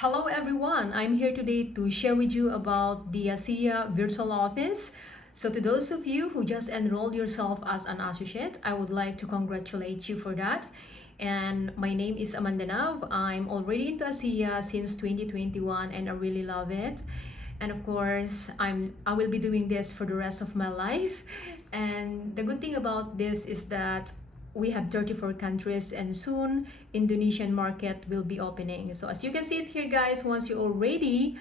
Hello everyone, I'm here today to share with you about the ASEA virtual office. So to those of you who just enrolled yourself as an associate, I would like to congratulate you for that. And my name is Amanda Nav. I'm already into ASEA since 2021 and I really love it. And of course, I will be doing this for the rest of my life. And the good thing about this is that we have 34 countries and soon Indonesian market will be opening. So as you can see it here guys, once you already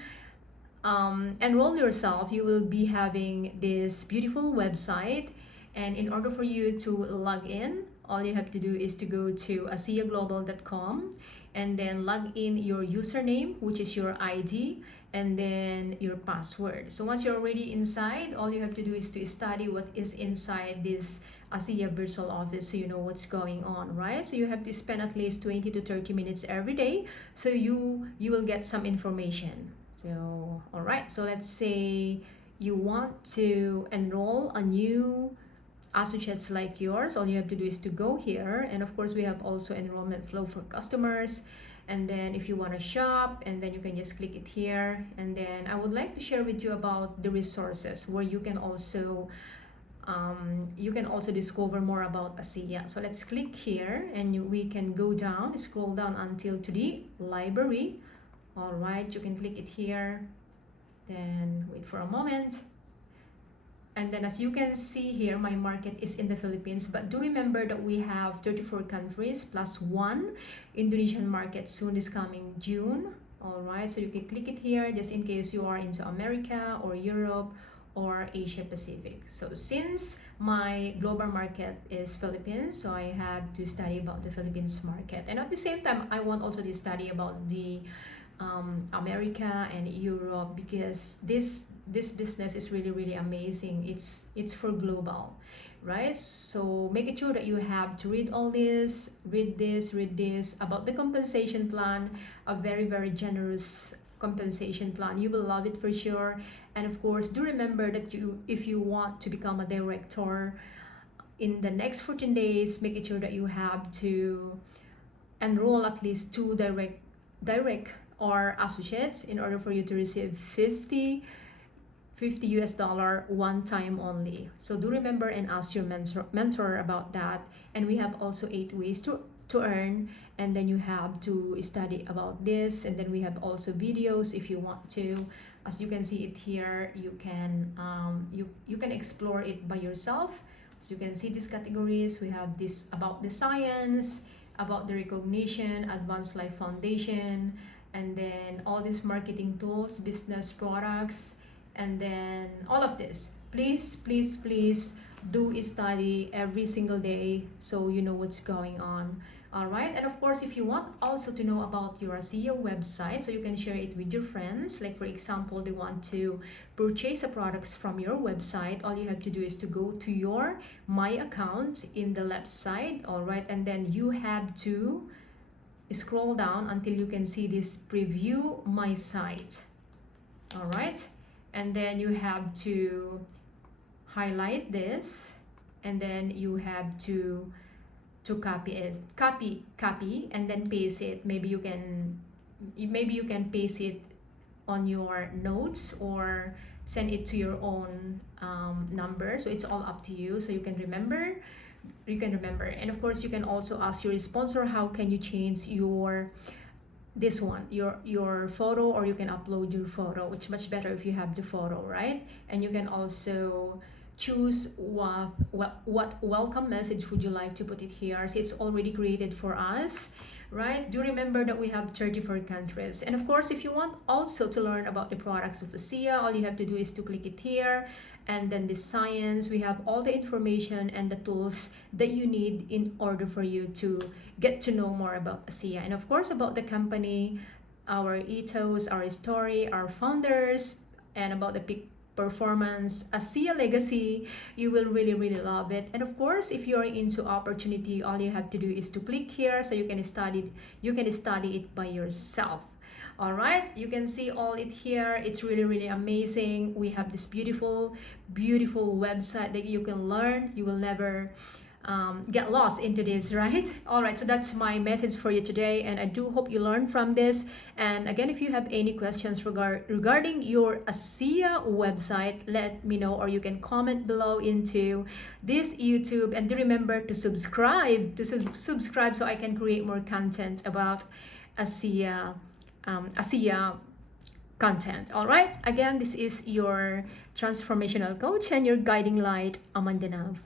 enroll yourself, you will be having this beautiful website, and in order for you to log in, all you have to do is to go to aseaglobal.com and then log in your username, which is your ID, and then your password. So once you're already inside, all you have to do is to study what is inside this ASEA virtual office, so you know what's going on, right? So you have to spend at least 20 to 30 minutes every day, so you will get some information. So all right, so let's say you want to enroll a new associates like yours. All you have to do is to go here, and of course we have also enrollment flow for customers. And then if you want to shop, and then you can just click it here. And then I would like to share with you about the resources where you can also discover more about ASEA. So let's click here, and we can go down, scroll down until to the library. All right, you can click it here, then wait for a moment. And then as you can see here, my market is in the Philippines, but do remember that we have 34 countries plus one Indonesian market soon is coming June. All right, so you can click it here just in case you are into America or Europe or Asia Pacific. So since my global market is Philippines, so I had to study about the Philippines market, and at the same time I want also to study about the America and Europe, because this business is really amazing. It's for global, right? So make it sure that you have to read all this, read this about the compensation plan, a very generous compensation plan. You will love it for sure. And of course, do remember that if you want to become a director in the next 14 days, make it sure that you have to enroll at least two direct or associates in order for you to receive 50 US dollar one time only. So do remember and ask your mentor about that. And we have also 8 ways to earn, and then you have to study about this. And then we have also videos if you want to. As you can see it here, you can you can explore it by yourself. So you can see these categories. We have this about the science, about the recognition, advanced life foundation, and then all these marketing tools, business products, and then all of this. Please do study every single day so you know what's going on. All right, and of course if you want also to know about your ASEA website, so you can share it with your friends. Like for example, they want to purchase the products from your website, all you have to do is to go to your my account in the left side. All right, and then you have to scroll down until you can see this preview my site. All right, and then you have to highlight this, and then you have to copy it, copy and then paste it. Maybe you can paste it on your notes or send it to your own number, so it's all up to you, so you can remember. And of course you can also ask your sponsor how can you change your your photo, or you can upload your photo. It's much better if you have the photo, right? And you can also choose what welcome message would you like to put it here. So it's already created for us, right? Do remember that we have 34 countries. And of course if you want also to learn about the products of ASEA, all you have to do is to click it here, and then the science, we have all the information and the tools that you need in order for you to get to know more about ASEA, and of course about the company, our ethos, our story, our founders, and about the peak performance, ASEA legacy. You will really love it. And of course if you're into opportunity, all you have to do is to click here so you can study it by yourself. All right, you can see all it here. It's really amazing. We have this beautiful website that you can learn. You will never get lost into this, right? All right, so that's my message for you today, and I do hope you learned from this. And again, if you have any questions regarding your ASEA website, let me know, or you can comment below into this YouTube. And do remember to subscribe so I can create more content about ASEA content. All right, again, this is your transformational coach and your guiding light, Amanda Nav.